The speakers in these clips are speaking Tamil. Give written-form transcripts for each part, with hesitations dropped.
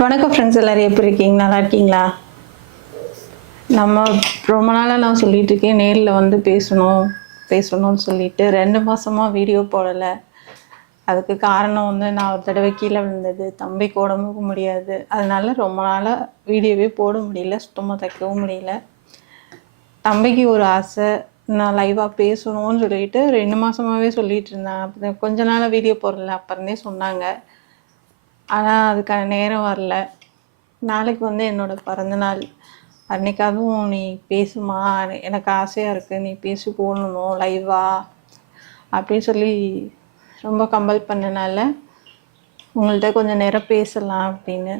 வணக்கம் ஃப்ரெண்ட்ஸ், எல்லோரும் எப்படி இருக்கீங்க? நல்லா இருக்கீங்களா? நம்ம ரொம்ப நாளாக நான் சொல்லிகிட்டு இருக்கேன், நேரில் வந்து பேசணும்னு சொல்லிட்டு 2 மாதமாக வீடியோ போடலை. அதுக்கு காரணம் வந்து நான் ஒரு தடவை கீழே விழுந்தது, தம்பிக்கு உடம்புக்கு முடியாது. அதனால ரொம்ப நாளாக வீடியோவே போட முடியல, சுத்தமாக தைக்கவும் முடியல. தம்பிக்கு ஒரு ஆசை, நான் லைவாக பேசணும்னு சொல்லிட்டு 2 மாதமாகவே சொல்லிகிட்டு இருந்தேன். அப்போ கொஞ்ச நாளாக வீடியோ போடல, அப்புறமே சொன்னாங்க. ஆனால் அதுக்கான நேரம் வரல. நாளைக்கு வந்து என்னோடய பிறந்தநாள், அன்றைக்காகவும் நீ பேசுமா, எனக்கு ஆசையாக இருக்குது, நீ பேசி போடணும் லைவா அப்படின்னு சொல்லி ரொம்ப கம்பல் பண்ணனால உங்கள்கிட்ட கொஞ்சம் நேரம் பேசலாம் அப்படின்னு.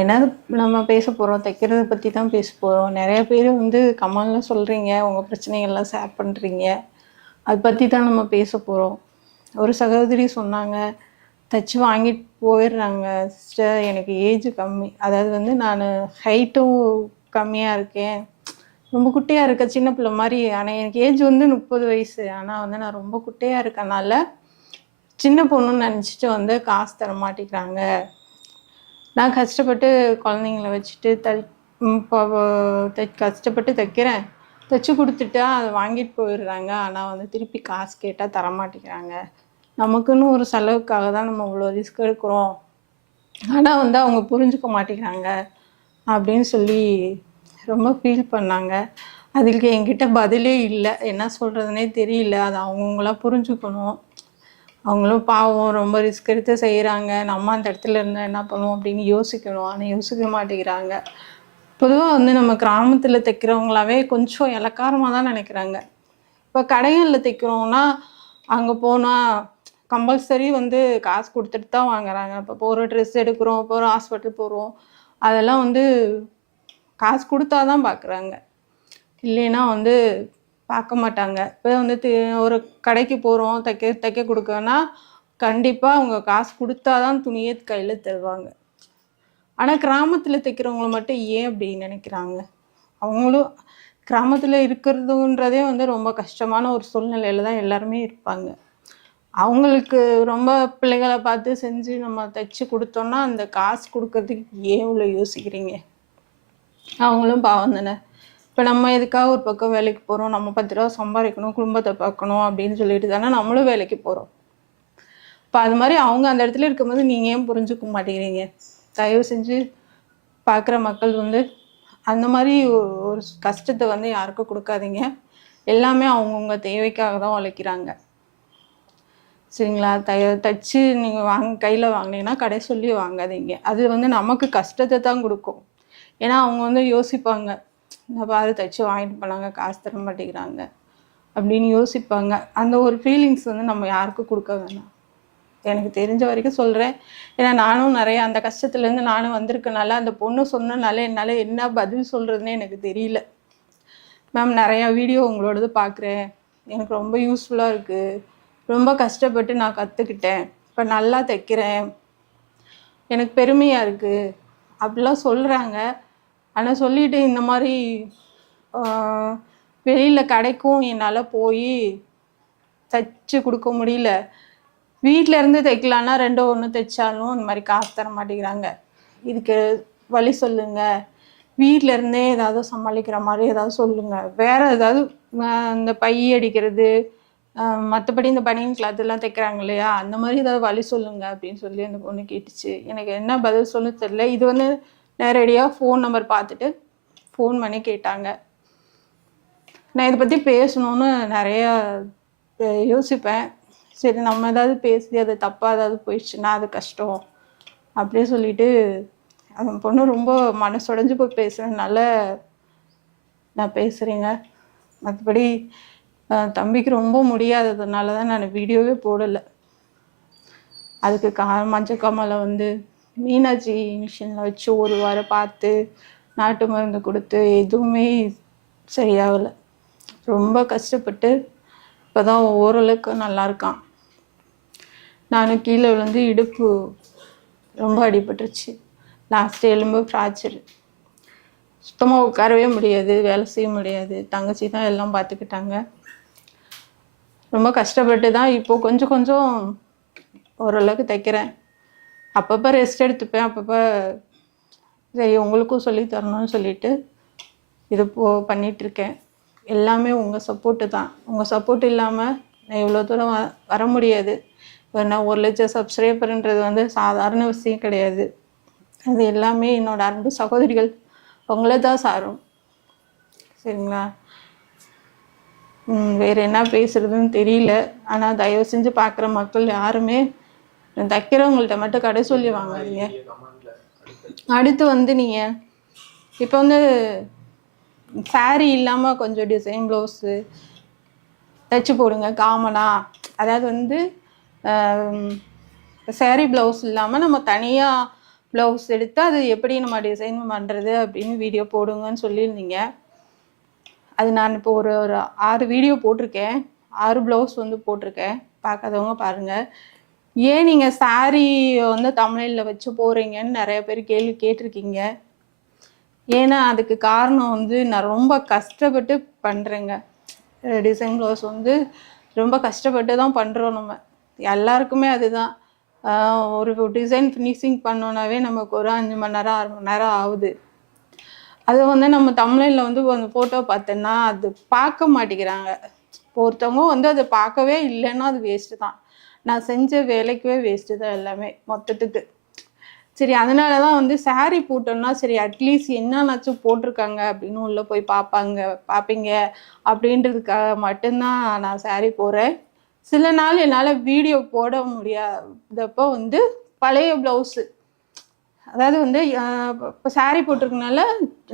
ஏன்னா நம்ம பேச போகிறோம், தைக்கிறத பற்றி தான் பேச போகிறோம். நிறைய பேர் வந்து கமெண்டில் சொல்கிறீங்க, உங்கள் பிரச்சனைகள்லாம் ஷேர் பண்ணுறீங்க. அதை பற்றி தான் நம்ம பேச போகிறோம். ஒரு சகோதரி சொன்னாங்க, தைச்சி வாங்கிட்டு போயிடுறாங்க சிஸ்டர், எனக்கு ஏஜ் கம்மி, அதாவது வந்து நான் ஹைட்டும் கம்மியாக இருக்கேன், ரொம்ப குட்டையாக இருக்க, சின்ன பிள்ளை மாதிரி. ஆனால் எனக்கு ஏஜ் வந்து 30 வயசு. ஆனால் வந்து நான் ரொம்ப குட்டையாக இருக்கனால சின்ன பொண்ணுன்னு நினச்சிட்டு வந்து காசு தர மாட்டேங்கிறாங்க. நான் கஷ்டப்பட்டு குழந்தைங்கள வச்சுட்டு கஷ்டப்பட்டு தைக்கிறேன், தைச்சி கொடுத்துட்டா அதை வாங்கிட்டு போயிடுறாங்க. ஆனால் வந்து திருப்பி காசு கேட்டால் தரமாட்டேங்கிறாங்க. நமக்குன்னு ஒரு செலவுக்காக தான் நம்ம இவ்வளோ ரிஸ்க் எடுக்கிறோம், ஆனால் வந்து அவங்க புரிஞ்சுக்க மாட்டேங்கிறாங்க அப்படின்னு சொல்லி ரொம்ப ஃபீல் பண்ணாங்க. அதுக்கு என்கிட்ட பதிலே இல்லை, என்ன சொல்கிறதுனே தெரியல. அது அவங்கவுங்களாம் புரிஞ்சுக்கணும். அவங்களும் பாவம், ரொம்ப ரிஸ்க் எடுத்து செய்கிறாங்க, நம்ம அந்த இடத்துல இருந்தால் என்ன பண்ணுவோம் அப்படின்னு யோசிக்கணும். ஆனால் யோசிக்க மாட்டேங்கிறாங்க. பொதுவாக வந்து நம்ம கிராமத்தில் தைக்கிறவங்களாவே கொஞ்சம் இலக்காரமாக தான் நினைக்கிறாங்க. இப்போ கடைகளில் தைக்கிறோம்னா அங்கே போனால் கம்பல்சரி வந்து காசு கொடுத்துட்டு தான் வாங்குறாங்க. இப்போ போகிற ட்ரெஸ் எடுக்கிறோம், போகிற ஹாஸ்பிட்டல் போகிறோம், அதெல்லாம் வந்து காசு கொடுத்தா தான் பார்க்குறாங்க, இல்லைன்னா வந்து பார்க்க மாட்டாங்க. இப்போ வந்து ஒரு கடைக்கு போகிறோம், தைக்க கொடுக்கன்னா கண்டிப்பாக அவங்க காசு கொடுத்தா தான் துணியே கையில் தருவாங்க. ஆனால் கிராமத்தில் தைக்கிறவங்கள மட்டும் ஏன் அப்படி நினைக்கிறாங்க? அவங்களும் கிராமத்தில் இருக்கிறதுன்றதே வந்து ரொம்ப கஷ்டமான ஒரு சூழ்நிலையில் தான் எல்லாருமே இருப்பாங்க. அவங்களுக்கு ரொம்ப பிள்ளைகளை பார்த்து செஞ்சு நம்ம தைச்சி கொடுத்தோன்னா அந்த காசு கொடுக்கறதுக்கு ஏன் இவ்வளோ யோசிக்கிறீங்க? அவங்களும் பாவம் தானே. இப்போ நம்ம எதுக்காக ஒரு பக்கம் வேலைக்கு போகிறோம், நம்ம 10 ரூபா சம்பாதிக்கணும், குடும்பத்தை பார்க்கணும் அப்படின்னு சொல்லிட்டு தானே நம்மளும் வேலைக்கு போகிறோம். இப்போ அது மாதிரி அவங்க அந்த இடத்துல இருக்கும்போது நீங்கள் ஏன் புரிஞ்சுக்க மாட்டேங்கிறீங்க? தயவு செஞ்சு பார்க்குற மக்கள் வந்து அந்த மாதிரி ஒரு கஷ்டத்தை வந்து யாருக்கும் கொடுக்காதீங்க. எல்லாமே அவங்கவுங்க தேவைக்காக தான் உழைக்கிறாங்க, சரிங்களா? தைச்சி நீங்கள் கையில் வாங்கினீங்கன்னா கடை சொல்லி வாங்காதீங்க. அது வந்து நமக்கு கஷ்டத்தை தான் கொடுக்கும். ஏன்னா அவங்க வந்து யோசிப்பாங்க, இந்த பாரு தைச்சி வாங்கிட்டு போனாங்க, காசு தர மாட்டேங்கிறாங்க அப்படின்னு யோசிப்பாங்க. அந்த ஒரு ஃபீலிங்ஸ் வந்து நம்ம யாருக்கும் கொடுக்க வேணாம். எனக்கு தெரிஞ்ச வரைக்கும் சொல்கிறேன். ஏன்னா நானும் நிறைய அந்த கஷ்டத்துலேருந்து நானும் வந்திருக்கனால, அந்த பொண்ணு சொன்னனால என்னால் என்ன பதில் சொல்கிறதுனே எனக்கு தெரியல. மேம், நிறையா வீடியோ உங்களோடது பார்க்குறேன், எனக்கு ரொம்ப யூஸ்ஃபுல்லாக இருக்குது, ரொம்ப கஷ்டப்பட்டு நான் கற்றுக்கிட்டேன், இப்போ நல்லா தைக்கிறேன், எனக்கு பெருமையாக இருக்குது அப்படிலாம் சொல்கிறாங்க. ஆனால் சொல்லிவிட்டு இந்த மாதிரி வெளியில் கடைக்கும் என்னால் போய் தைச்சி கொடுக்க முடியல, வீட்டில் இருந்து தைக்கலான்னா 2 1 தைச்சாலும் இந்த மாதிரி காசு தர மாட்டேங்கிறாங்க, இதுக்கு வழி சொல்லுங்கள், வீட்டில் இருந்தே ஏதாவது சமாளிக்கிற மாதிரி ஏதாவது சொல்லுங்கள், வேறு ஏதாவது இந்த பை அடிக்கிறது, மற்றபடி இந்த பனியன் கிளாத்லாம் தைக்கிறாங்க இல்லையா, அந்த மாதிரி ஏதாவது வழி சொல்லுங்கள் அப்படின்னு சொல்லி அந்த பொண்ணு கேட்டுச்சு. எனக்கு என்ன பதில் சொல்ல தெரியல. இது வந்து நேரடியாக ஃபோன் நம்பர் பார்த்துட்டு ஃபோன் பண்ணி கேட்டாங்க. நான் இதை பற்றி பேசணுன்னு நிறையா யோசிப்பேன். சரி, நம்ம ஏதாவது பேசி அது தப்பாக ஏதாவது போயிடுச்சுன்னா அது கஷ்டம் அப்படியே சொல்லிட்டு அந்த பொண்ணு ரொம்ப மனசுடைஞ்சு போய் பேசுகிறதுனால நான் பேசுகிறேங்க. மற்றபடி தம்பிக்கு ரொம்ப முடியாததுனால தான் நான் வீடியோவே போடலை. அதுக்கு மஞ்சக்காமலை வந்து மீனாட்சி மிஷினில் வச்சு 1 வாரம் பார்த்து நாட்டு மருந்து கொடுத்து எதுவுமே சரியாகலை. ரொம்ப கஷ்டப்பட்டு இப்போ தான் ஓரளவுக்கு நல்லா இருக்கான். நானும் கீழே விழுந்து இடுப்பு ரொம்ப அடிபட்டுருச்சு. லாஸ்ட் எலும்பு ஃப்ராக்சர், சுத்தமாக உட்காரவே முடியாது, வேலை செய்ய முடியாது. தங்கச்சி தான் எல்லாம் பார்த்துக்கிட்டாங்க. ரொம்ப கஷ்டப்பட்டு தான் இப்போது கொஞ்சம் கொஞ்சம் ஓரளவுக்கு தைக்கிறேன். அப்பப்போ ரெஸ்ட் எடுத்துப்பேன். அப்பப்போ சரி உங்களுக்கும் சொல்லி தரணும்னு சொல்லிட்டு இது பண்ணிகிட்ருக்கேன். எல்லாமே உங்கள் சப்போர்ட்டு தான். உங்கள் சப்போர்ட் இல்லாமல் நான் இவ்வளோ தூரம் வர முடியாது. நான் 1,00,000 சப்ஸ்கிரைபர்ன்றது வந்து சாதாரண விஷயம் கிடையாது. அது எல்லாமே என்னோடய அன்பு சகோதரிகள் உங்களை தான் சாரும். சரிங்களா? வேறு என்ன பேசுகிறதுன்னு தெரியல. ஆனால் தயவு செஞ்சு பார்க்குற மக்கள் யாருமே தைக்கிறவங்கள்ட்ட மட்டும் கடை சொல்லி வாங்காதீங்க. அடுத்து வந்து நீங்கள் இப்போ வந்து சாரீ இல்லாமல் கொஞ்சம் டிசைன் ப்ளவுஸு தைச்சி போடுங்க காமனாக. அதாவது வந்து சாரீ ப்ளவுஸ் இல்லாமல் நம்ம தனியாக ப்ளவுஸ் எடுத்து அது எப்படி நம்ம டிசைன் பண்ணுறது அப்படின்னு வீடியோ போடுங்கன்னு சொல்லியிருந்தீங்க. அது நான் இப்போ ஒரு 6 வீடியோ போட்டிருக்கேன். 6 ப்ளவுஸ் வந்து போட்டிருக்கேன். பார்க்காதவங்க பாருங்கள். ஏன் நீங்கள் சாரீ வந்து தமிழில் வச்சு போகிறீங்கன்னு நிறைய பேர் கேள்வி கேட்டிருக்கீங்க. ஏன்னா அதுக்கு காரணம் வந்து நான் ரொம்ப கஷ்டப்பட்டு பண்ணுறேங்க. டிசைன் ப்ளவுஸ் வந்து ரொம்ப கஷ்டப்பட்டு தான் பண்ணுறோம். நம்ம எல்லாருக்குமே அதுதான். ஒரு டிசைன் ஃபினிஷிங் பண்ணோன்னாவே நமக்கு ஒரு 5 மணி நேரம் 6 மணி நேரம் ஆகுது. அது வந்து நம்ம தமிழில் வந்து அந்த ஃபோட்டோ பார்த்தோன்னா அது பார்க்க மாட்டேங்கிறாங்க. ஒருத்தவங்க வந்து அதை பார்க்கவே இல்லைன்னா அது வேஸ்ட்டு தான். நான் செஞ்ச வேலைக்குவே வேஸ்ட்டு தான் எல்லாமே மொத்தத்துக்கு. சரி அதனால தான் வந்து சாரீ போட்டோம்னா சரி அட்லீஸ்ட் என்னன்னாச்சும் போட்டிருக்காங்க அப்படின்னு உள்ளே போய் பார்ப்பீங்க அப்படின்றதுக்காக மட்டும்தான் நான் சாரீ போடுறேன். சில நாள் என்னால் வீடியோ போட முடியாதப்போ வந்து பழைய ப்ளவுஸு, அதாவது வந்து இப்போ சாரீ போட்டிருக்கனால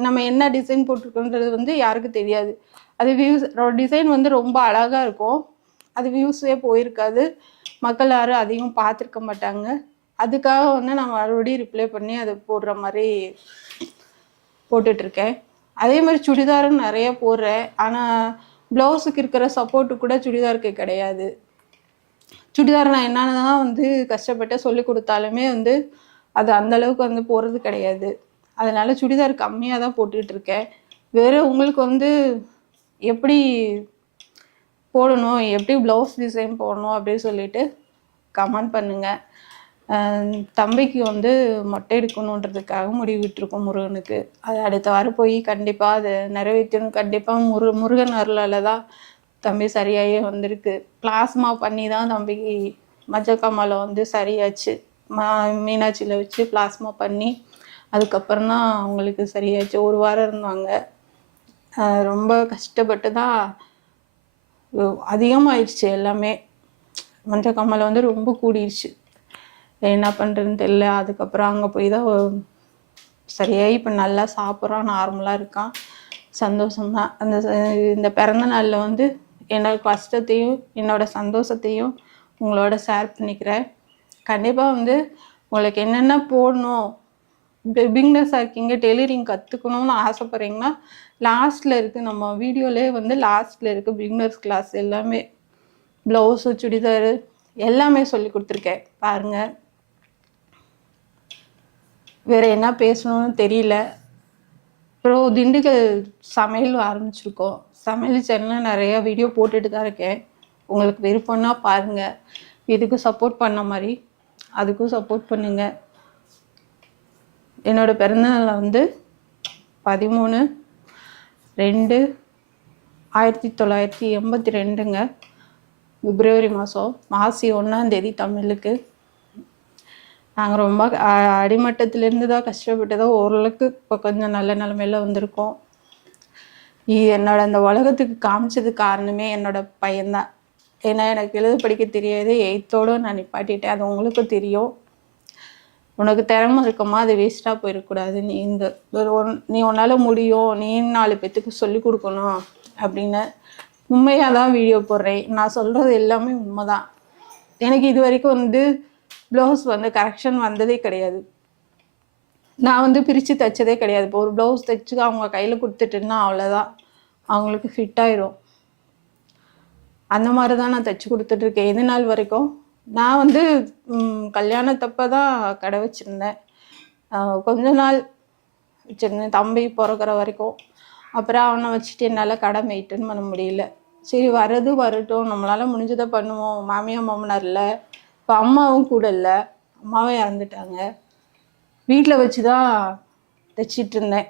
நம்ம என்ன டிசைன் போட்டிருக்கோன்றது வந்து யாருக்கும் தெரியாது. அது டிசைன் வந்து ரொம்ப அழகாக இருக்கும். அது வியூஸே போயிருக்காது. மக்கள் யாரும் அதிகம் பார்த்துருக்க மாட்டாங்க. அதுக்காக வந்து நான் மறுபடியும் ரிப்ளை பண்ணி அதை போடுற மாதிரி போட்டுட்ருக்கேன். அதே மாதிரி சுடிதாரும் நிறைய போடுறேன். ஆனால் ப்ளவுஸுக்கு இருக்கிற சப்போர்ட்டு கூட சுடிதாருக்கு கிடையாது. சுடிதார் நான் என்னென்ன தான் வந்து கஷ்டப்பட்டு சொல்லி கொடுத்தாலுமே வந்து அது அந்தளவுக்கு வந்து போகிறது கிடையாது. அதனால் சுடிதார் கம்மியாக தான் போட்டுட்ருக்கேன். வேறு உங்களுக்கு வந்து எப்படி போடணும், எப்படி ப்ளவுஸ் டிசைன் போடணும் அப்படின்னு சொல்லிட்டு கமெண்ட் பண்ணுங்கள். தம்பிக்கு வந்து மொட்டை எடுக்கணுன்றதுக்காக முடிவிட்டிருக்கோம் முருகனுக்கு. அது அடுத்த வாரம் போய் கண்டிப்பாக அதை நிறைவேற்றணும். கண்டிப்பாக முருகன் அருளால் தான் தம்பி சரியாகி வந்திருக்கு. பிளாஸ்மா பண்ணி தான் தம்பிக்கு மஞ்சக்காமாலை வந்து சரியாச்சு. மீனாட்சியில் வச்சு பிளாஸ்மா பண்ணி அதுக்கப்புறம் தான் அவங்களுக்கு சரியாச்சு. 1 வாரம் இருந்தாங்க. ரொம்ப கஷ்டப்பட்டு தான் அதிகமாகிடுச்சு எல்லாமே. மஞ்சக்காமாலை வந்து ரொம்ப கூடிடுச்சு. என்ன பண்ணுறதுன்னு தெரியல. அதுக்கப்புறம் அங்கே போய் தான் சரியாகி இப்போ நல்லா சாப்பிட்றான், நார்மலாக இருக்கான். சந்தோஷம்தான். இந்த பிறந்த நாளில் வந்து என்னோடய கஷ்டத்தையும் என்னோடய சந்தோஷத்தையும் உங்களோட ஷேர் பண்ணிக்கிறேன். கண்டிப்பாக வந்து உங்களுக்கு என்னென்ன போடணும், பிகினர்ஸாக இருக்கீங்க, டெய்லரிங் கற்றுக்கணும்னு ஆசைப்பட்றீங்கன்னா லாஸ்ட்டில் இருக்குது. நம்ம வீடியோலே வந்து லாஸ்ட்டில் இருக்குது பிகினர்ஸ் கிளாஸ் எல்லாமே. ப்ளவுஸு சுடிதாரு எல்லாமே சொல்லி கொடுத்துருக்கேன் பாருங்கள். வேறு என்ன பேசணும்னு தெரியல. அப்புறம் திண்டுக்கல் சமையல் ஆரம்பிச்சிருக்கோம். சமையல் சேனலில் நிறையா வீடியோ போட்டுட்டு தான் இருக்கேன். உங்களுக்கு விருப்பம்னா பாருங்கள். இதுக்கு சப்போர்ட் பண்ண மாதிரி அதுக்கும் சப்போர்ட் பண்ணுங்கள். என்னோடய பிறந்தநாள் வந்து 13/2/1982ங்க. பிப்ரவரி மாதம் மாசி 1ஆம் தேதி தமிழுக்கு. நாங்கள் ரொம்ப அடிமட்டத்திலேருந்து தான் கஷ்டப்பட்டு தான் ஓரளவுக்கு இப்போ கொஞ்சம் நல்ல நிலமையில வந்திருக்கோம். என்னோட அந்த உலகத்துக்கு காமிச்சது காரணமே என்னோடய பையன்தான். ஏன்னா எனக்கு எழுத படிக்க தெரியாது. 8th நான் நிப்பாட்டிட்டேன். அது உங்களுக்கும் தெரியும். உனக்கு திறமை இருக்கமா, அது வேஸ்ட்டாக போயிடக்கூடாது. நீ உன்னால் முடியும், நீ 4 பேத்துக்கு சொல்லி கொடுக்கணும் அப்படின்னு உண்மையாக தான் வீடியோ போடுறேன். நான் சொல்கிறது எல்லாமே உண்மை தான். எனக்கு இது வரைக்கும் வந்து ப்ளவுஸ் வந்து கரெக்ஷன் வந்ததே கிடையாது. நான் வந்து பிரித்து தைச்சதே கிடையாது. இப்போ ஒரு ப்ளவுஸ் தைச்சி அவங்க கையில் கொடுத்துட்டுன்னா அவ்வளோதான், அவங்களுக்கு ஃபிட் ஆயிரும். அந்த மாதிரி தான் நான் தைச்சி கொடுத்துட்ருக்கேன் இது நாள் வரைக்கும். நான் வந்து கல்யாணத்தப்போ தான் கடை வச்சுருந்தேன். கொஞ்ச நாள் வச்சுருந்தேன் தம்பி பிறக்கிற வரைக்கும். அப்புறம் அவனை வச்சுட்டு என்னால் கடை மெயின்டைன் பண்ண முடியல. சரி வரட்டும், நம்மளால் முடிஞ்சதை பண்ணுவோம். மாமியார் மாமனார் இல்லை, இப்போ அம்மாவும் கூட இல்லை. அம்மாவும் இறந்துட்டாங்க. வீட்டில் வச்சு தான் தைச்சிட்டு இருந்தேன்.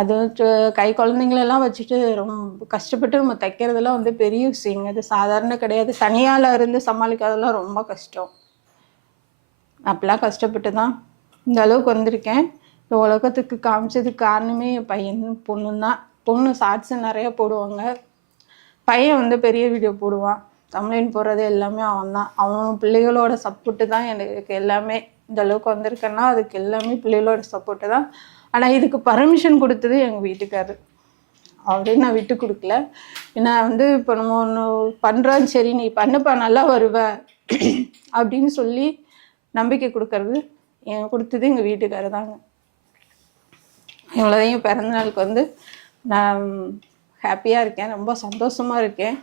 அது கை குழந்தைங்களெல்லாம் வச்சுட்டு ரொம்ப கஷ்டப்பட்டு நம்ம தைக்கிறதெல்லாம் வந்து பெரிய விஷயங்க. அது சாதாரண கிடையாது. தனியால் இருந்து சமாளிக்கிறதெல்லாம் ரொம்ப கஷ்டம். அப்பெல்லாம் கஷ்டப்பட்டு தான் இந்த அளவுக்கு வந்திருக்கேன். இந்த உலகத்துக்கு காமிச்சதுக்கு காரணமே என் பையன் பொண்ணும் தான். பொண்ணு ஷார்ட்ஸு நிறைய போடுவாங்க, பையன் வந்து பெரிய வீடியோ போடுவான். தமிழின் போடுறது எல்லாமே அவன் தான். அவன் பிள்ளைகளோட சப்போர்ட்டு தான் எனக்கு எல்லாமே. இந்த அளவுக்கு வந்திருக்கேன்னா அதுக்கு எல்லாமே பிள்ளைகளோட சப்போர்ட்டு தான். ஆனால் இதுக்கு பர்மிஷன் கொடுத்தது எங்கள் வீட்டுக்காரர். அவரே நான் விட்டு கொடுக்கல. ஏன்னா வந்து இப்போ நம்ம ஒன்று பண்ணுறோம், சரி நீ பண்ணுப்பா நல்லா வருவ அப்படின்னு சொல்லி நம்பிக்கை கொடுக்கறது கொடுத்தது எங்கள் வீட்டுக்காரர் தாங்க. இவ்வளோதையும் பிறந்தநாளுக்கு வந்து நான் ஹாப்பியாக இருக்கேன், ரொம்ப சந்தோஷமாக இருக்கேன்.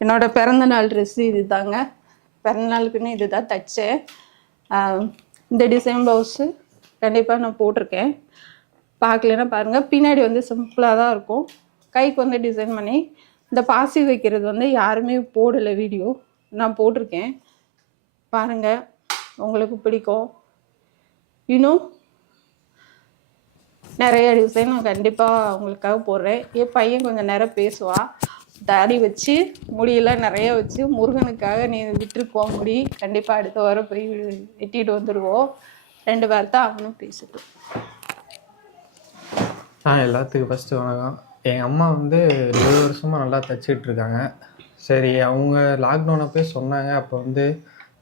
என்னோடய பிறந்தநாள் ட்ரெஸ்ஸு இது தாங்க. பிறந்தநாளுக்குன்னு இது தான் தைச்சேன். இந்த டிசைன் ப்ளவுஸு கண்டிப்பாக நான் போட்டிருக்கேன். பார்க்கலன்னா பாருங்கள். பின்னாடி வந்து சிம்பிளாக தான் இருக்கும். கைக்கு வந்து டிசைன் பண்ணி இந்த பாசி வைக்கிறது வந்து யாருமே போடலை வீடியோ, நான் போட்டிருக்கேன். பாருங்கள், உங்களுக்கு பிடிக்கும். இன்னும் நிறைய டிசைன் நான் கண்டிப்பாக உங்களுக்காக போடுறேன். என் பையன் கொஞ்சம் நேரம் பேசுவான். தாடி வச்சு முடியெல்லாம் நிறைய வச்சு முருகனுக்காக நீ விட்டுருக்கோம் முடி. கண்டிப்பாக அடுத்த வாரம் போய் வெட்டிட்டு வந்துடுவோம். 2 வாரத்தை அவனும் பேசிட்டோம். எல்லாத்துக்கும் ஃபஸ்ட்டு வணக்கம். எங்கள் அம்மா வந்து 20 வருஷமாக நல்லா தைச்சிட்ருக்காங்க. சரி, அவங்க லாக்டவுனை போய் சொன்னாங்க. அப்போ வந்து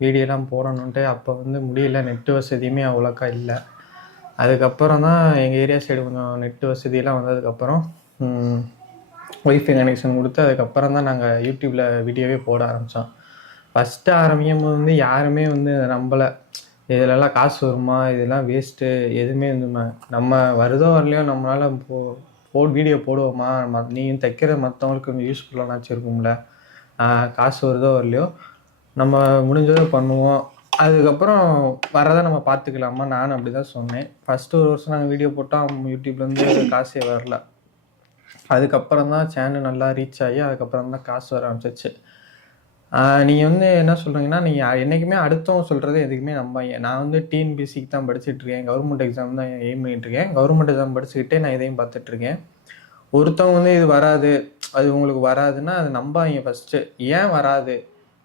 வீடியோலாம் போடணுன்ட்டு. அப்போ வந்து முடியல, நெட்டு வசதியுமே அவ்வளோக்கா இல்லை. அதுக்கப்புறம் தான் எங்கள் ஏரியா சைடு கொஞ்சம் நெட்டு வசதியெல்லாம் வந்ததுக்கப்புறம் ஒய்ஃபை கனெக்ஷன் கொடுத்து அதுக்கப்புறம் தான் நாங்கள் யூடியூப்பில் வீடியோவே போட ஆரம்பித்தோம். ஃபஸ்ட்டு ஆரம்பிக்கும் போது வந்து யாருமே வந்து நம்பலை. இதிலெல்லாம் காசு வருமா, இதெல்லாம் வேஸ்ட்டு, எதுவுமே வந்து நம்ம வருதோ வரலையோ நம்மளால் வீடியோ போடுவோமா, நீங்கள் தைக்கிற மற்றவங்களுக்கு கொஞ்சம் யூஸ்ஃபுல்லானாச்சு இருக்கும்ல, காசு வருதோ வரலையோ நம்ம முடிஞ்சதை பண்ணுவோம். அதுக்கப்புறம் வரதை நம்ம பார்த்துக்கலாமா, நானும் அப்படி தான் சொன்னேன். ஃபஸ்ட்டு 1 வருஷம் நாங்கள் வீடியோ போட்டால் யூடியூப்லேருந்து காசே வரல. அதுக்கப்புறம் தான் சேனல் நல்லா ரீச் ஆகி அதுக்கப்புறம் தான் காசு வர ஆரம்பிச்சிச்சு. நீங்கள் வந்து என்ன சொல்கிறீங்கன்னா, நீங்கள் என்றைக்குமே அடுத்தவங்க சொல்கிறது எதுக்குமே நம்பாங்க. நான் வந்து டிஎன்பிஎஸ்சிக்கு தான் படிச்சுட்ருக்கேன், கவர்மெண்ட் எக்ஸாம் தான் எய்ம் பண்ணிகிட்ருக்கேன். கவர்மெண்ட் எக்ஸாம் படிச்சுக்கிட்டே நான் இதையும் பார்த்துட்ருக்கேன். ஒருத்தவங்க வந்து இது வராது, அது உங்களுக்கு வராதுன்னா அது நம்பாங்க ஃபஸ்ட்டு. ஏன் வராது,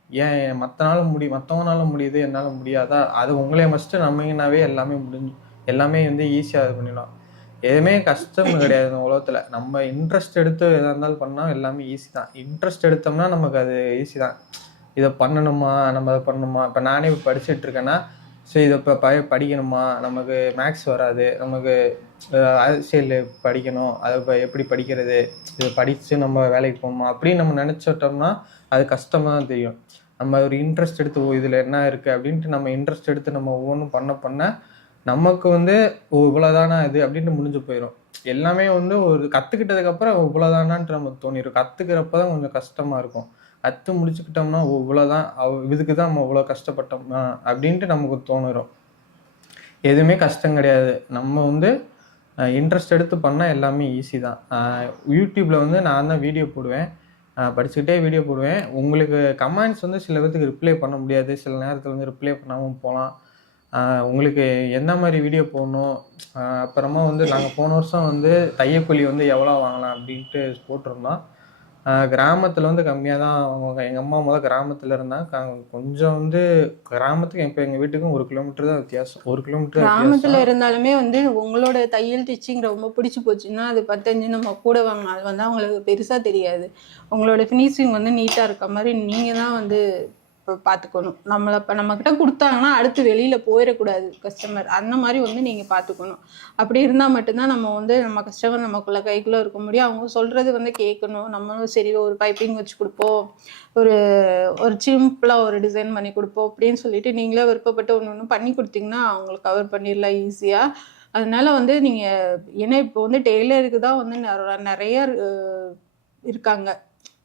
ஏன் மற்றவங்களால முடியுது என்னால் முடியாதா, அது உங்களே ஃபஸ்ட்டு நம்பிங்கன்னாவே எல்லாமே வந்து ஈஸியாக இது பண்ணிடலாம். எதுவுமே கஷ்டம் கிடையாது இந்த உலகத்தில். நம்ம இன்ட்ரெஸ்ட் எடுத்து எதாக இருந்தாலும் பண்ணால் எல்லாமே ஈஸி தான். இன்ட்ரெஸ்ட் எடுத்தோம்னா நமக்கு அது ஈஸி தான். இதை பண்ணணுமா, நம்ம அதை பண்ணணுமா. இப்போ நானே இப்போ படிச்சுட்ருக்கேன்னா, சரி இதை இப்போ படிக்கணுமா, நமக்கு மேக்ஸ் வராது, நமக்கு அரசியல் படிக்கணும், அதை இப்போ எப்படி படிக்கிறது, இதை படித்து நம்ம வேலைக்கு போகணுமா அப்படின்னு நம்ம நினச்சிட்டோம்னா அது கஷ்டமாக தான் தெரியும். நம்ம ஒரு இன்ட்ரெஸ்ட் எடுத்து இதில் என்ன இருக்குது அப்படின்ட்டு நம்ம இன்ட்ரெஸ்ட் எடுத்து நம்ம ஒவ்வொன்றும் பண்ண நமக்கு வந்து இவ்வளோதானா இது அப்படின்ட்டு முடிஞ்சு போயிடும். எல்லாமே வந்து ஒரு கற்றுக்கிட்டதுக்கப்புறம் இவ்வளோதானான்ட்டு நமக்கு தோணிடும். கற்றுக்கிறப்ப தான் கொஞ்சம் கஷ்டமாக இருக்கும். கற்று முடிச்சுக்கிட்டோம்னா இவ்வளோதான், இதுக்கு தான் நம்ம இவ்வளோ கஷ்டப்பட்டோம்னா அப்படின்ட்டு நமக்கு தோணிடும். எதுவுமே கஷ்டம் கிடையாது. நம்ம வந்து இன்ட்ரெஸ்ட் எடுத்து பண்ணால் எல்லாமே ஈஸி தான். யூடியூப்பில் வந்து நான் தான் வீடியோ போடுவேன், படிச்சுக்கிட்டே வீடியோ போடுவேன். உங்களுக்கு கமெண்ட்ஸ் வந்து சில பேருக்கு ரிப்ளை பண்ண முடியாது, சில நேரத்தில் வந்து ரிப்ளை பண்ணாமல் போகலாம். உங்களுக்கு எந்த மாதிரி வீடியோ போடணும், அப்புறமா வந்து நாங்கள் போன வருஷம் வந்து தையக்கூலி வந்து எவ்வளோ வாங்கலாம் அப்படின்ட்டு போட்டிருந்தோம். கிராமத்தில் வந்து கம்மியாக தான் வாங்குவாங்க. எங்கள் அம்மா கிராமத்தில் இருந்தாங்க. கொஞ்சம் வந்து கிராமத்துக்கு இப்போ எங்கள் வீட்டுக்கும் 1 கிலோமீட்டர் தான் வித்தியாசம். 1 கிலோமீட்டர் கிராமத்தில் இருந்தாலுமே வந்து உங்களோட தையல் ஸ்டிச்சிங் ரொம்ப பிடிச்சி போச்சுன்னா அது 10 நம்ம கூட வாங்கணும். அது வந்து அவங்களுக்கு பெருசாக தெரியாது. உங்களோட ஃபினிஷிங் வந்து நீட்டாக இருக்க மாதிரி நீங்கள் தான் வந்து பார்த்துக்கணும். இப்போ நம்மக்கிட்ட கொடுத்தாங்கன்னா அடுத்து வெளியில் போயிடக்கூடாது கஸ்டமர். அந்த மாதிரி வந்து நீங்கள் பார்த்துக்கணும். அப்படி இருந்தால் மட்டும்தான் நம்ம வந்து நம்ம கஸ்டமர் நமக்குள்ளே கைக்குள்ளே இருக்க முடியும். அவங்க சொல்கிறது வந்து கேட்கணும். நம்மளும் சரி ஒரு பைப்பிங் வச்சு கொடுப்போம், ஒரு சிம்பிளாக ஒரு டிசைன் பண்ணி கொடுப்போம் அப்படின்னு சொல்லிட்டு நீங்களே விருப்பப்பட்டு ஒன்று பண்ணி கொடுத்தீங்கன்னா அவங்களுக்கு கவர் பண்ணிடலாம் ஈஸியாக. அதனால வந்து நீங்கள் ஏன்னா இப்போ வந்து டெய்லருக்கு தான் வந்து நிறைய இருக்காங்க.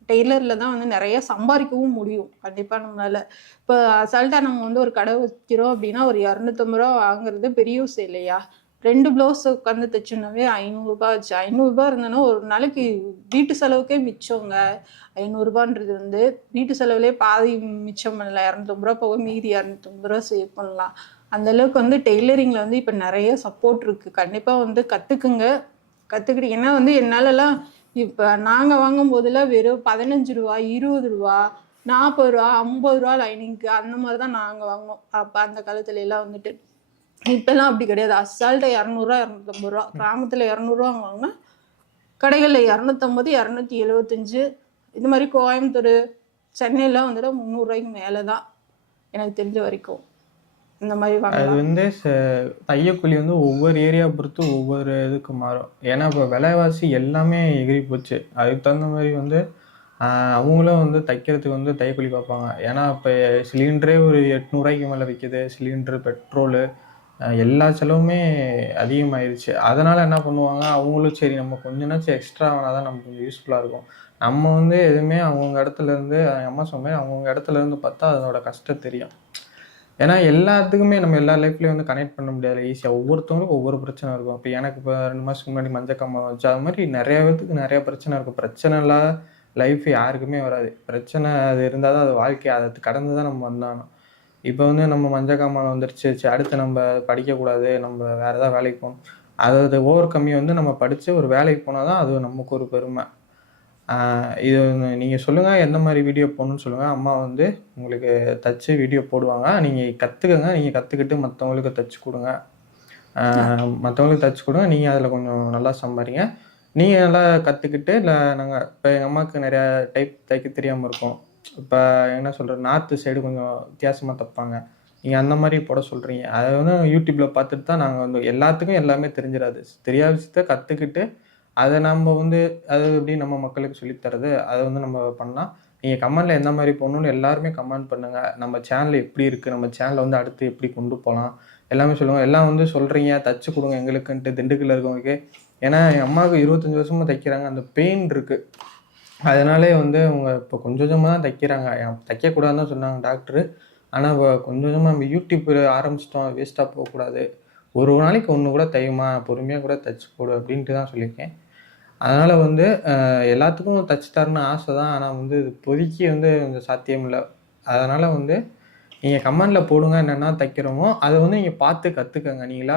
டெய்லரில் தான் வந்து நிறைய சம்பாதிக்கவும் முடியும் கண்டிப்பாக நம்மளால். இப்போ அசால்ட்டாக நம்ம வந்து ஒரு கடை வைக்கிறோம் அப்படின்னா ஒரு 250 ரூபா வாங்குறது பெரிய விஷயம் இல்லையா? 2 ப்ளவுஸ் உட்காந்து தைச்சோன்னாவே 500 ரூபாய் ஆச்சு. 500 ரூபாய் இருந்ததுன்னா ஒரு நாளைக்கு வீட்டு செலவுக்கே மிச்சங்க. 500 ரூபான்றது வந்து வீட்டு செலவுலேயே பாதி மிச்சம் பண்ணலாம். 250 ரூபா போக மீதி 250 ரூபா சேவ் பண்ணலாம். அந்த அளவுக்கு வந்து டெய்லரிங்கில் வந்து இப்போ நிறைய சப்போர்ட் இருக்குது. கண்டிப்பாக வந்து கற்றுக்குங்க. கற்றுக்கிட்டு ஏன்னா வந்து என்னாலலாம் இப்போ நாங்கள் வாங்கும் போதெல்லாம் வெறும் 15 ரூபா, 20 ரூபா, 40 ரூபா, 50 ரூபா லைனிங்க்கு அந்த மாதிரி தான் நாங்கள் வாங்குவோம். அப்போ அந்த காலத்துல எல்லாம் வந்துட்டு. இப்போல்லாம் அப்படி கிடையாது. அசால்ட்டாக 200 ரூபா, 250 ரூபா. கிராமத்தில் 200 ரூபா வாங்கினா கடைகளில் 250, 275. இது மாதிரி கோயம்புத்தூர், சென்னையெல்லாம் வந்துட்டு 300 ரூபாய்க்கு மேலே தான் எனக்கு தெரிஞ்ச வரைக்கும் இந்த மாதிரி அது வாங்கலாம். வந்து தையக்கூலி வந்து ஒவ்வொரு ஏரியா பொறுத்து ஒவ்வொரு இதுக்கு மாறும். ஏன்னா இப்போ விலைவாசி எல்லாமே எகிரி போச்சு. அதுக்கு தகுந்த மாதிரி வந்து அவங்களும் வந்து தைக்கிறதுக்கு வந்து தையக்கூலி பார்ப்பாங்க. ஏன்னா இப்போ சிலிண்டரே ஒரு 800 ரூபாய்க்கு மேலே விற்கிது. சிலிண்டரு, பெட்ரோலு, எல்லா செலவுமே அதிகமாயிருச்சு. அதனால் என்ன பண்ணுவாங்க, அவங்களும் சரி நம்ம கொஞ்சனாச்சும் எக்ஸ்ட்ரா ஆனால் தான் நமக்கு கொஞ்சம் யூஸ்ஃபுல்லாக இருக்கும். நம்ம வந்து எதுவுமே அவங்கவுங்க இடத்துலேருந்து அம்மா சொன்ன மாதிரி அவங்கவுங்க இடத்துலேருந்து பார்த்தா அதோட கஷ்டம் தெரியும். ஏன்னா எல்லாத்துக்குமே நம்ம எல்லா லைஃப்லேயும் வந்து கனெக்ட் பண்ண முடியாது ஈஸியாக. ஒவ்வொருத்தவங்களுக்கும் ஒவ்வொரு பிரச்சனை இருக்கும். இப்போ எனக்கு இப்போ 2 மாதத்துக்கு முன்னாடி மஞ்சக்காமலை வச்சு அது மாதிரி நிறைய பேருக்கு நிறைய பிரச்சனை இருக்கும். பிரச்சனை இல்லாத லைஃப் யாருக்குமே வராது. பிரச்சனை அது இருந்தால் தான் அது வாழ்க்கை. அதை கடந்து தான் நம்ம வந்தானோம். இப்போ வந்து நம்ம மஞ்சக்காமலை வந்துருச்சு, சரி அடுத்து நம்ம படிக்கக்கூடாது, நம்ம வேறு ஏதாவது வேலைக்கு போகணும். அதாவது ஓவர் கம்மியை வந்து நம்ம படித்து ஒரு வேலைக்கு போனால் தான் அது நமக்கு ஒரு பெருமை. இது நீங்கள் சொல்லுங்கள் எந்த மாதிரி வீடியோ போடணும்னு சொல்லுங்கள். அம்மா வந்து உங்களுக்கு தச்சு வீடியோ போடுவாங்க. நீங்கள் கற்றுக்கங்க. நீங்கள் கற்றுக்கிட்டு மற்றவங்களுக்கு தச்சு கொடுங்க. மற்றவங்களுக்கு தச்சு கொடுங்க. நீங்கள் அதில் கொஞ்சம் நல்லா சம்பாதிங்க. நீங்கள் நல்லா கற்றுக்கிட்டு இல்லை நாங்கள் இப்போ எங்கள் அம்மாவுக்கு நிறையா டைப் தைக்க தெரியாமல் இருக்கும். இப்போ என்ன சொல்கிறது, நார்த்து சைடு கொஞ்சம் வித்தியாசமாக தைப்பாங்க. நீங்கள் அந்த மாதிரி போட சொல்கிறீங்க. அதை வந்து யூடியூப்பில் பார்த்துட்டு தான் நாங்கள் வந்து எல்லாத்துக்கும் எல்லாமே தெரிஞ்சிடாது. தெரியாத விஷயத்த கற்றுக்கிட்டு அதை நம்ம வந்து அது எப்படி நம்ம மக்களுக்கு சொல்லித்தரது, அதை வந்து நம்ம பண்ணலாம். நீங்கள் கமெண்டில் எந்த மாதிரி போடணும்னு எல்லாருமே கமெண்ட் பண்ணுங்கள். நம்ம சேனல் எப்படி இருக்குது, நம்ம சேனலை வந்து அடுத்து எப்படி கொண்டு போகலாம் எல்லாமே சொல்லுங்கள். எல்லாம் வந்து சொல்கிறீங்க தச்சு கொடுங்க எங்களுக்குன்ட்டு திண்டுக்கல்ல இருக்கவங்களுக்கு. ஏன்னா என் அம்மாவுக்கு 25 வருஷமாக தைக்கிறாங்க. அந்த பெயின் இருக்குது. அதனாலே வந்து அவங்க இப்போ கொஞ்சம் கொஞ்சமாக தான் தைக்கிறாங்க. தைக்கக்கூடாதுன்னு தான் சொன்னாங்க டாக்டரு. ஆனால் இப்போ கொஞ்சம் கொஞ்சமாக நம்ம யூடியூப் ஆரம்பிச்சிட்டோம், வேஸ்ட்டாக போகக்கூடாது. ஒரு நாளைக்கு ஒன்று கூட தையுமா, பொறுமையாக கூட தைச்சி போடு அப்படின்ட்டு தான் சொல்லியிருக்கேன். அதனால் வந்து எல்லாத்துக்கும் தச்சு தரணும்னு ஆசை தான். ஆனால் வந்து இப்போதைக்கு வந்து கொஞ்சம் சாத்தியம் இல்லை. அதனால் வந்து நீங்கள் கமெண்டில் போடுங்க என்னென்னா தைக்கிறோமோ அதை வந்து நீங்கள் பார்த்து கற்றுக்கங்க. நீங்களா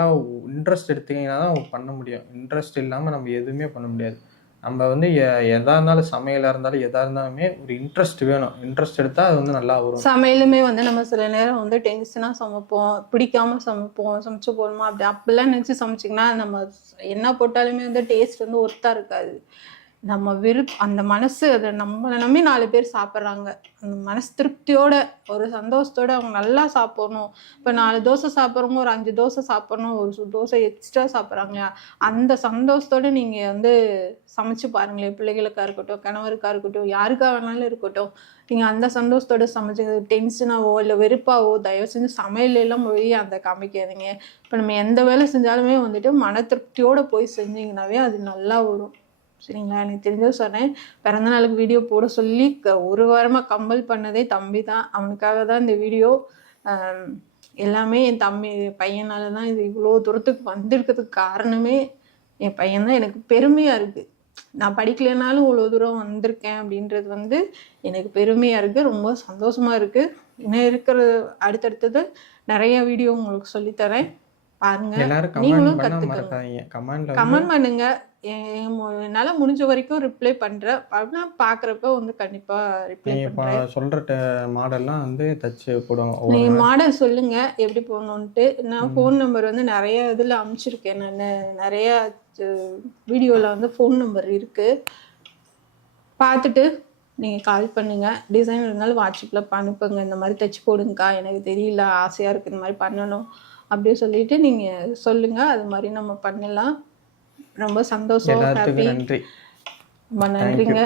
இன்ட்ரெஸ்ட் எடுத்தீங்கன்னா தான் பண்ண முடியும். இன்ட்ரெஸ்ட் இல்லாமல் நம்ம எதுவுமே பண்ண முடியாது. நம்ம வந்து எதாக இருந்தாலும் சமையலாக இருந்தாலும் எதாக இருந்தாலுமே ஒரு இன்ட்ரெஸ்ட் வேணும். இன்ட்ரெஸ்ட் எடுத்தால் அது வந்து நல்லா வரும். சமையலுமே வந்து நம்ம சில நேரம் வந்து டென்ஷனாக சமைப்போம், பிடிக்காம சமைப்போம், சமைச்சு போடணுமா அப்படிலாம் நினச்சி சமைச்சிங்கன்னா நம்ம என்ன போட்டாலுமே வந்து டேஸ்ட் வந்து ஒர்த்தாக இருக்காது. நம்ம அந்த மனசு அதை நம்மளை நம்பி 4 பேர் சாப்பிட்றாங்க. அந்த மனசு திருப்தியோட ஒரு சந்தோஷத்தோட அவங்க நல்லா சாப்பிடணும். இப்போ 4 தோசை சாப்பிட்றவங்க ஒரு 5 தோசை சாப்பிடணும், ஒரு தோசை எக்ஸ்ட்ரா சாப்பிட்றாங்க. அந்த சந்தோஷத்தோடு நீங்கள் வந்து சமைச்சு பாருங்களேன். பிள்ளைகளுக்காக இருக்கட்டும், கணவருக்காக இருக்கட்டும், யாருக்காக வேணாலும் இருக்கட்டும். நீங்கள் அந்த சந்தோஷத்தோடு சமைச்சு டென்ஷனாவோ இல்லை வெறுப்பாவோ தயவு செஞ்சு சமையலெல்லாம் போய் அந்த காமிக்காதீங்க. இப்போ நம்ம எந்த வேலை செஞ்சாலுமே வந்துட்டு மன திருப்தியோடு போய் செஞ்சிங்கனாவே அது நல்லா வரும். சரிங்களா? எனக்கு தெரிஞ்சது சொன்னேன். பிறந்த நாளுக்கு வீடியோ போட சொல்லி 1 வாரமாக கம்பல் பண்ணதே தம்பி தான். அவனுக்காக தான் இந்த வீடியோ. எல்லாமே என் பையனால் தான் இது இவ்வளோ தூரத்துக்கு வந்திருக்கிறதுக்கு காரணமே என் பையன் தான். எனக்கு பெருமையாக இருக்குது. நான் படிக்கலைனாலும் இவ்வளோ தூரம் வந்திருக்கேன் அப்படின்றது வந்து எனக்கு பெருமையாக இருக்குது. ரொம்ப சந்தோஷமாக இருக்குது. இன்னும் இருக்கிற அடுத்தடுத்தது நிறைய வீடியோ உங்களுக்கு சொல்லித்தரேன், பாருங்க. நீங்களும் கற்றுக்கங்க. கமெண்ட் பண்ணுங்க. என்னால் முடிஞ்ச வரைக்கும் ரிப்ளை பண்ணுறேன். அப்படின்னா பார்க்குறப்ப வந்து கண்டிப்பாக ரிப்ளை பண்ணுறேன். சொல்கிற மாடல்லாம் வந்து தச்சு போடுவாங்க. நீங்கள் மாடல் சொல்லுங்கள் எப்படி போடணுன்ட்டு. நான் ஃபோன் நம்பர் வந்து நிறைய இதில் அனுப்பிச்சிருக்கேன். நான் நிறையா வீடியோவில் வந்து ஃபோன் நம்பர் இருக்குது. பார்த்துட்டு நீங்கள் கால் பண்ணுங்கள். டிசைன் இருந்தாலும் வாட்ஸ்அப்பில் அனுப்புங்க. இந்த மாதிரி தைச்சி போடுங்கக்கா, எனக்கு தெரியல, ஆசையாக இருக்குது இந்த மாதிரி பண்ணணும் அப்படின்னு சொல்லிட்டு நீங்கள் சொல்லுங்கள். அது மாதிரி நம்ம பண்ணலாம். ரொம்ப சந்தோஷம். ஹாப்பி. நன்றி. ரொம்ப நன்றிங்க.